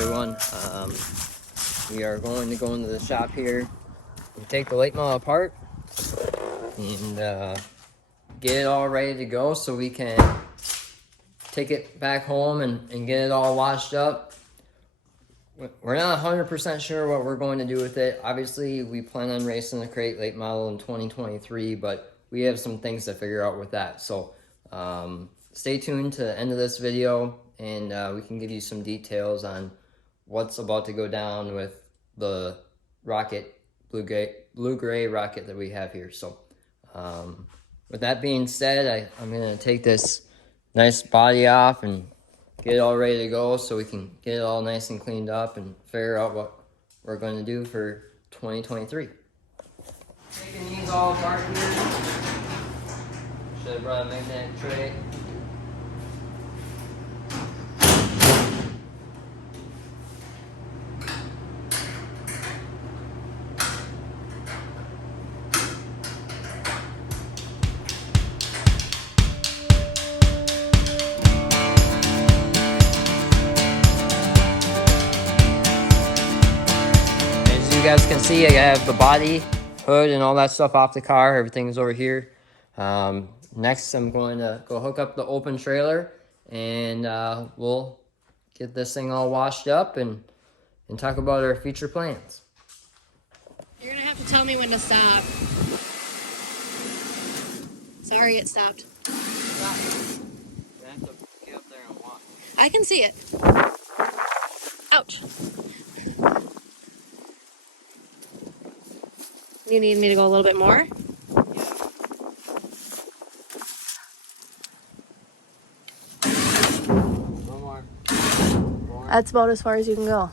everyone. We are going to go into the shop here and take the late model apart and get it all ready to go so we can take it back home and get it all washed up. We're not 100% sure what we're going to do with it. Obviously, we plan on racing the crate late model in 2023, but we have some things to figure out with that. So stay tuned to the end of this video, and we can give you some details on what's about to go down with the rocket, blue-gray rocket that we have here. So with that being said, I'm going to take this nice body off and get it all ready to go so we can get it all nice and cleaned up and figure out what we're going to do for 2023. Taking these all apart here. Should have brought a magnetic tray. You guys can see I have the body, hood, and all that stuff off the car. Everything's over here. Next, I'm going to go hook up the open trailer, and we'll get this thing all washed up and talk about our future plans. You're gonna have to tell me when to stop. Sorry, it stopped. You have to get up there and walk. I can see it. Ouch. You need me to go a little bit more? One more. That's about as far as you can go.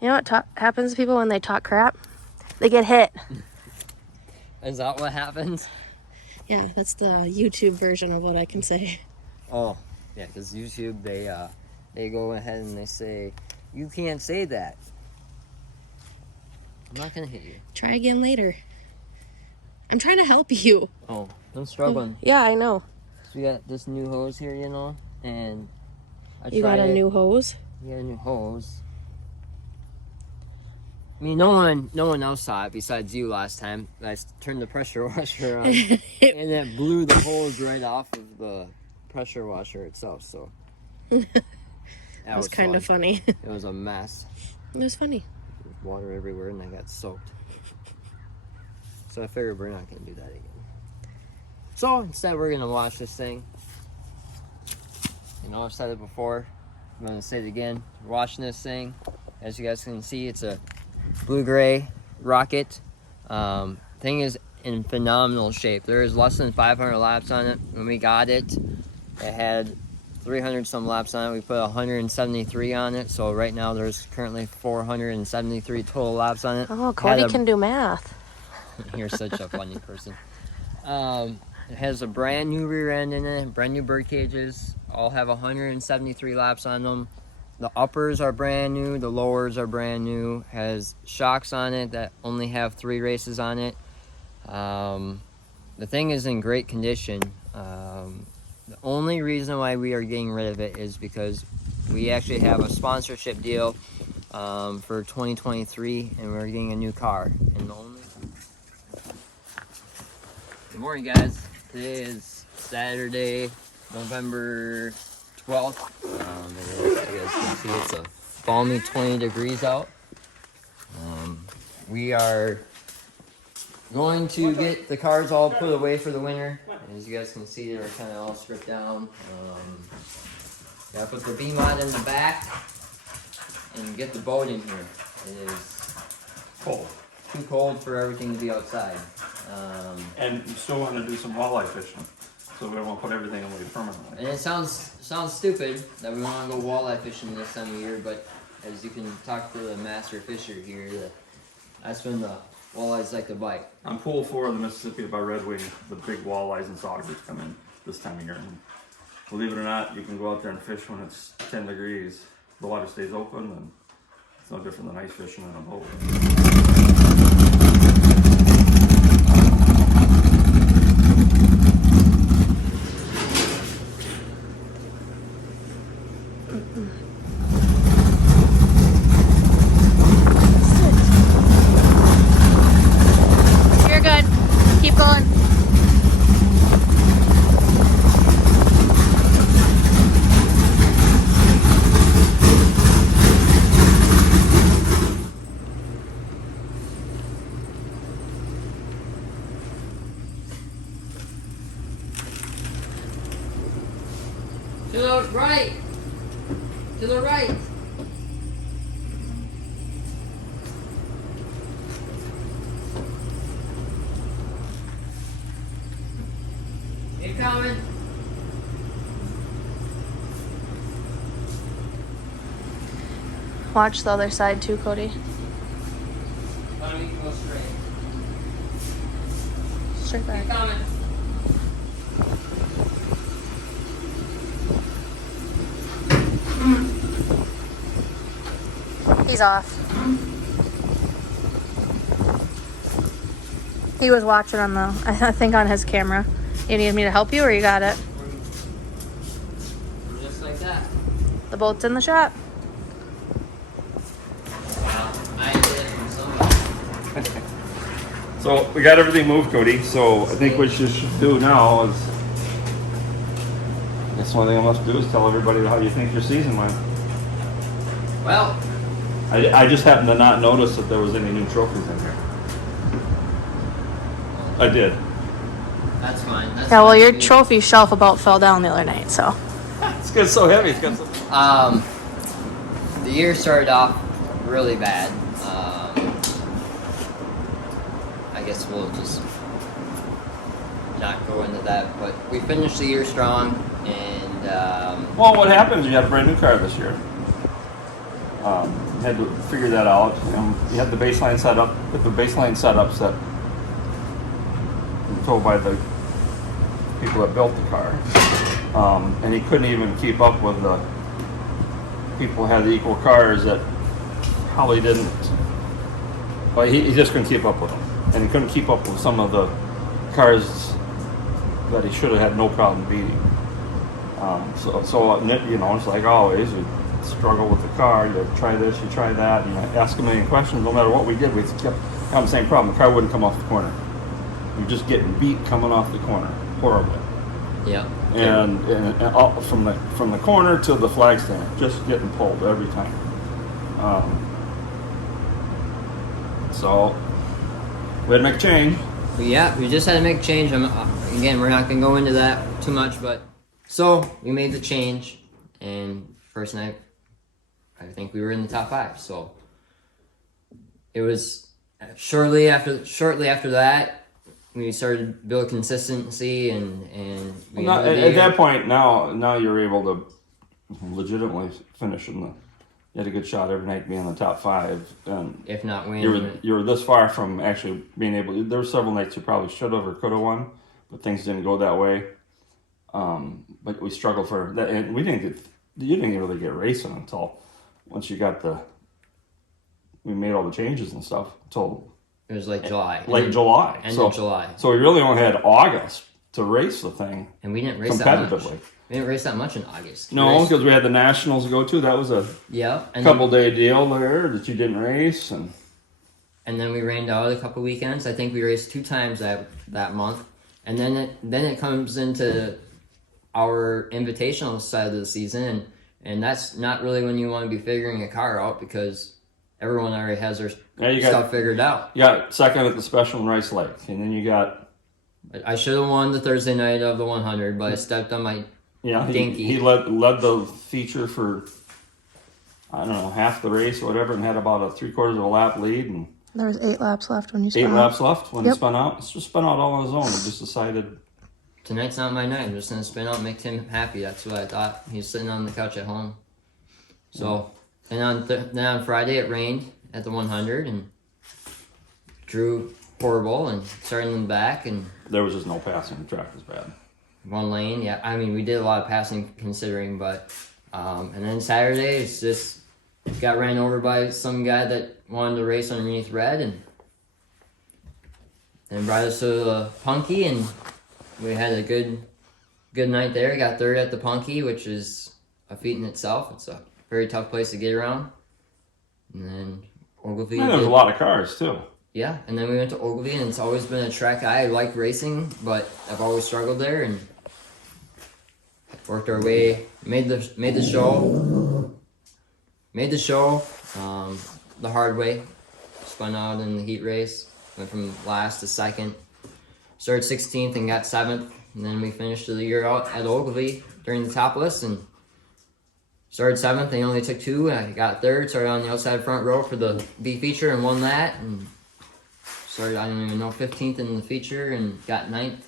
You know what happens to people when they talk crap? They get hit. Is that what happens? Yeah, that's the YouTube version of what I can say. Oh, yeah, because YouTube, they go ahead and they say, you can't say that. I'm not gonna hit you. Try again later. I'm trying to help you. Oh, I'm struggling. Yeah, I know. So we got this new hose here, you know, and You got a new hose? We got a new hose. I mean, no one else saw it besides you last time. I turned the pressure washer on, and it blew the hose right off of the pressure washer itself. So that was kind of funny. It was a mess. It was funny. There was water everywhere, and I got soaked. So I figured we're not gonna do that again. So instead, we're gonna wash this thing. You know, I've said it before. I'm gonna say it again. We're washing this thing. As you guys can see, it's a blue-gray rocket. Thing is in phenomenal shape. There is less than 500 laps on it. When we got it, it had 300 some laps on it. We put 173 on it. So right now there's currently 473 total laps on it. Oh, Cody can do math. You're such a funny person. It has a brand new rear end in it, brand new bird cages. All have 173 laps on them. The uppers are brand new, the lowers are brand new. Has shocks on it that only have 3 races on it. The thing is in great condition. The only reason why we are getting rid of it is because we actually have a sponsorship deal for 2023, and we're getting a new car. And the only... Good morning, guys. Today is Saturday, November 12th. As you guys can see, it's a balmy 20 degrees out. We are going to get the cars all put away for the winter. As you guys can see, they're kind of all stripped down. Gotta put the B-mod in the back and get the boat in here. It is Cold. too cold for everything to be outside. And you still want to do some walleye fishing, so we don't want to put everything away permanently. And it sounds stupid that we want to go walleye fishing this time of year, but as you can talk to the master fisher here, that's when the walleyes like to bite. On pool 4 of the Mississippi by Red Wing, the big walleyes and saugers come in this time of year. And believe it or not, you can go out there and fish when it's 10 degrees. The water stays open, and it's no different than ice fishing in a boat. the right. To the right. Keep coming. Watch the other side too, Cody. Let me go straight. Straight back. Keep coming. He's off. He was watching on the, I think on his camera. You need me to help you or you got it? Just like that. The boat's in the shop. Wow, I did it from somebody. So we got everything moved, Cody. So I think what you should do now is, I guess one thing I'm left to do is tell everybody how you think your season went. Well, I just happened to not notice that there was any new trophies in here. I did. that's fine. That's Yeah, well, fine your with me. trophy shelf about fell down the other night, so. It's got so heavy. It's got so. The year started off really bad. I guess we'll just not go into that, but we finished the year strong, and Well, what happens? You had a brand new car this year. You had to figure that out. You had the baseline set up. If the baseline setup set told by the people that built the car, and he couldn't even keep up with the people who had the equal cars that probably didn't. Well, he just couldn't keep up with them, and he couldn't keep up with some of the cars that he should have had no problem beating. So you know, it's like always, we struggle with the car. You try this, you try that, you know, ask a million questions. No matter what we did, we kept having the same problem. The car wouldn't come off the corner. You're just getting beat coming off the corner, horribly. yeah. And up from the corner to the flag stand, just getting pulled every time. So we had to make a change. Yeah, we just had to make a change. Again, we're not gonna go into that too much, but so we made the change, and first night, I think we were in the top 5. So it was shortly after that we started to build consistency, and we Well, ended the at year. that point, now you're able to legitimately finish in the. You had a good shot every night, being in the top 5, and if not win. you were this far from actually being able. There were several nights you probably should have or could have won, but things didn't go that way. But we struggled for that, and you didn't really get racing until once you got we made all the changes and stuff until It was like July. July. End of July. So we really only had August to race the thing And we didn't race that much. competitively. We didn't race that much in August. No, We raced- because we had the nationals to go to. That was a Yeah. And couple day deal there that you didn't race, and then we rained out a couple weekends. I think we raced 2 times that month. And then it comes into our invitational side of the season, and that's not really when you want to be figuring a car out, because everyone already has their you stuff figured out. got second at the special in Rice Lake, and then you got I should have won the Thursday night of the 100, but I stepped on my dinky. he led the feature for I don't know half the race or whatever, and had about a 3/4 of a lap lead, and There was 8 laps left when you 8 spun laps left when he Yep. spun out. It's just spun out all on his own. He just decided. Tonight's not my night. I'm just gonna spin out and make him happy. That's what I thought. He's sitting on the couch at home. So, and then on Friday it rained at the 100 and drew horrible and started in the back and There was just no passing. The track was bad. one lane. Yeah, I mean we did a lot of passing considering, but and then Saturday it's just got ran over by some guy that wanted to race underneath red and brought us to the Punky, and we had a good night there. Got third at the Punky, which is a feat in itself. It's a very tough place to get around. And then Ogilvy. And there was a lot of cars too. Yeah, and then we went to Ogilvy, and it's always been a track I like racing, but I've always struggled there, and worked our way, made the show, the hard way. Spun out in the heat race, went from last to second, started 16th and got 7th And then we finished the year out at Ogilvy during the top list and started 7th. They only took 2. I got 3rd, started on the outside front row for the B feature and won that. And started, I don't even know, 15th in the feature and got 9th.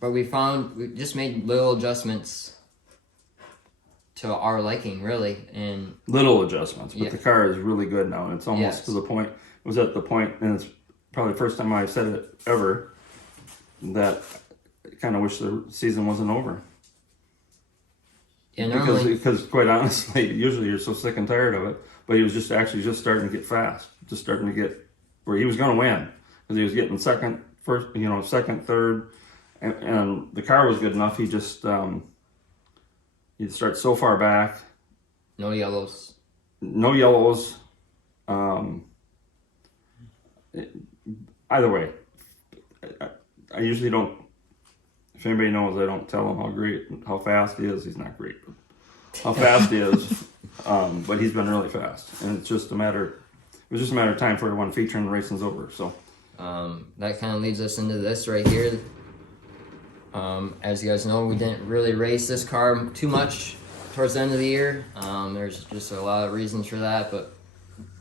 But we just made little adjustments to our liking, really. And little adjustments, but yeah. the car is really good now. And it's almost to the point, it was at the point, and it's probably the first time I've said it ever, that I kind of wish the season wasn't over. Yeah, normally, because quite honestly, usually you're so sick and tired of it, but he was just starting to get fast, just starting to get where he was going to win, because he was getting second, 3rd, and the car was good enough. He just he'd start so far back. no yellows. No yellows. Either way, I usually don't. If anybody knows, I don't tell him how fast he is. He's not great, but how fast he is. But he's been really fast, and it's just a matter. It was just a matter of time for one feature and the racing's over. So that kind of leads us into this right here. As you guys know, we didn't really race this car too much towards the end of the year. There's just a lot of reasons for that, but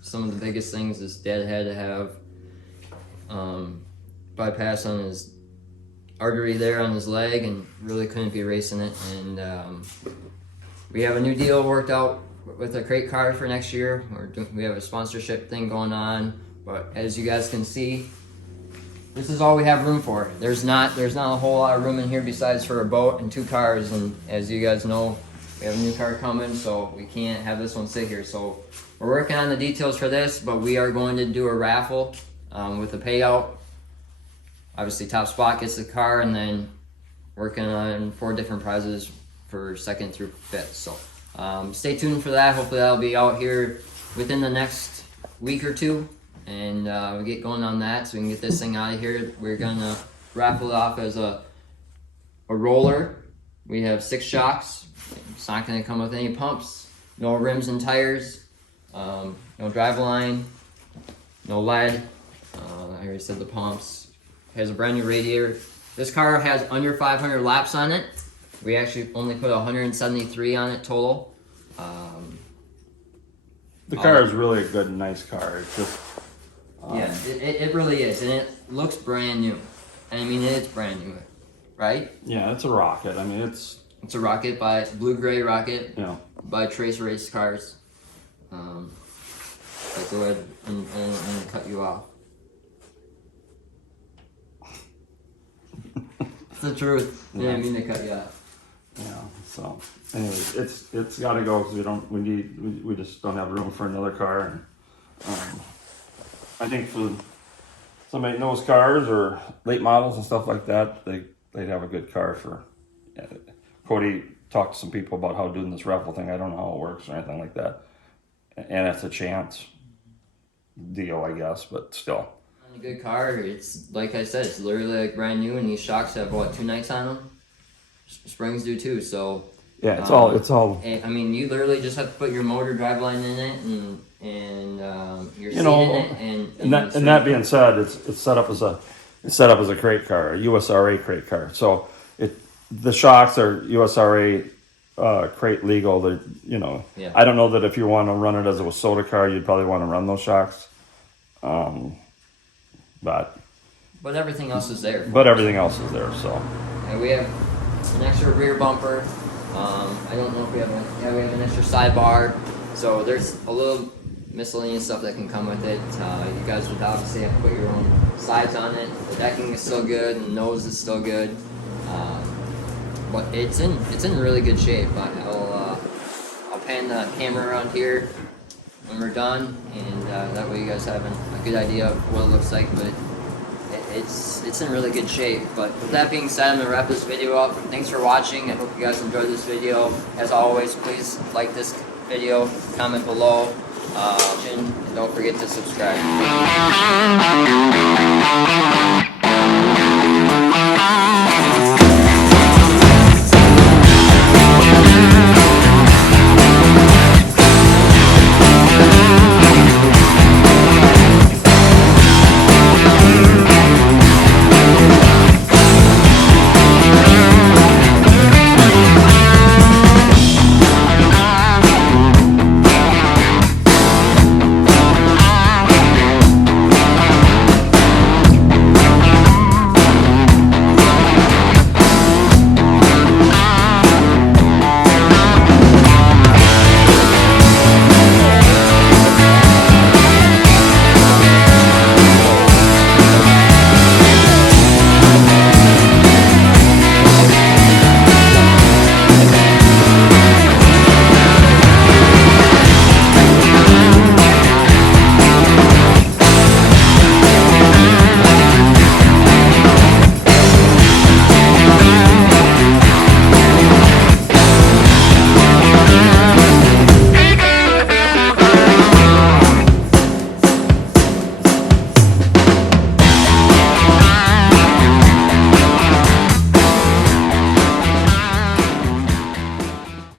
some of the biggest things is Dad had to have bypass on his artery there on his leg and really couldn't be racing it. And we have a new deal worked out with a crate car for next year. We have a sponsorship thing going on, but as you guys can see, this is all we have room for. There's not a whole lot of room in here besides for a boat and 2 cars. And as you guys know, we have a new car coming, so we can't have this one sit here. So we're working on the details for this, but we are going to do a raffle with a payout. Obviously, top spot gets the car, and then working on 4 different prizes for 2nd through 5th. So stay tuned for that. Hopefully that'll be out here within the next week or 2. And we get going on that so we can get this thing out of here. We're gonna raffle it off as a roller. We have 6 shocks. It's not gonna come with any pumps, no rims and tires, no drive line, no lead. I already said the pumps. It has a brand new radiator. This car has under 500 laps on it. We actually only put 173 on it total. the car is really a good, nice car. It's just yeah, it really is, and it looks brand new. I mean, it's brand new, right? Yeah, it's a rocket. I mean, it's a rocket by blue-gray rocket. Yeah. By Trace Race Cars. I'll go ahead and cut you off. It's the truth. I didn't mean to cut you off. Yeah. So, anyways, it's got to go because we just don't have room for another car. And, I think for somebody that knows cars or late models and stuff like that, they'd have a good car for. Yeah. Cody talked to some people about how doing this raffle thing. I don't know how it works or anything like that, and it's a chance deal, I guess, but still. A good car. It's like I said, it's literally like brand new, and these shocks have what, 2 nights on them. Springs do too. So yeah, it's all. I mean, you literally just have to put your motor drive line in it and your seat in it, and that being said, it's set up as a crate car, a USRA crate car. So the shocks are USRA crate legal. Yeah. I don't know that if you want to run it as a soda car, you'd probably want to run those shocks. But everything else is there. But everything else is there. So. And we have an extra rear bumper. I don't know if we have we have an extra sidebar. So there's a little miscellaneous stuff that can come with it. You guys would obviously have to put your own sides on it. The decking is still good, and the nose is still good. But it's in really good shape. I'll pan the camera around here when we're done, and that way you guys have a good idea of what it looks like. But it's in really good shape. But with that being said, I'm gonna wrap this video up. Thanks for watching. I hope you guys enjoyed this video. As always, please like this video, comment below, and don't forget to subscribe.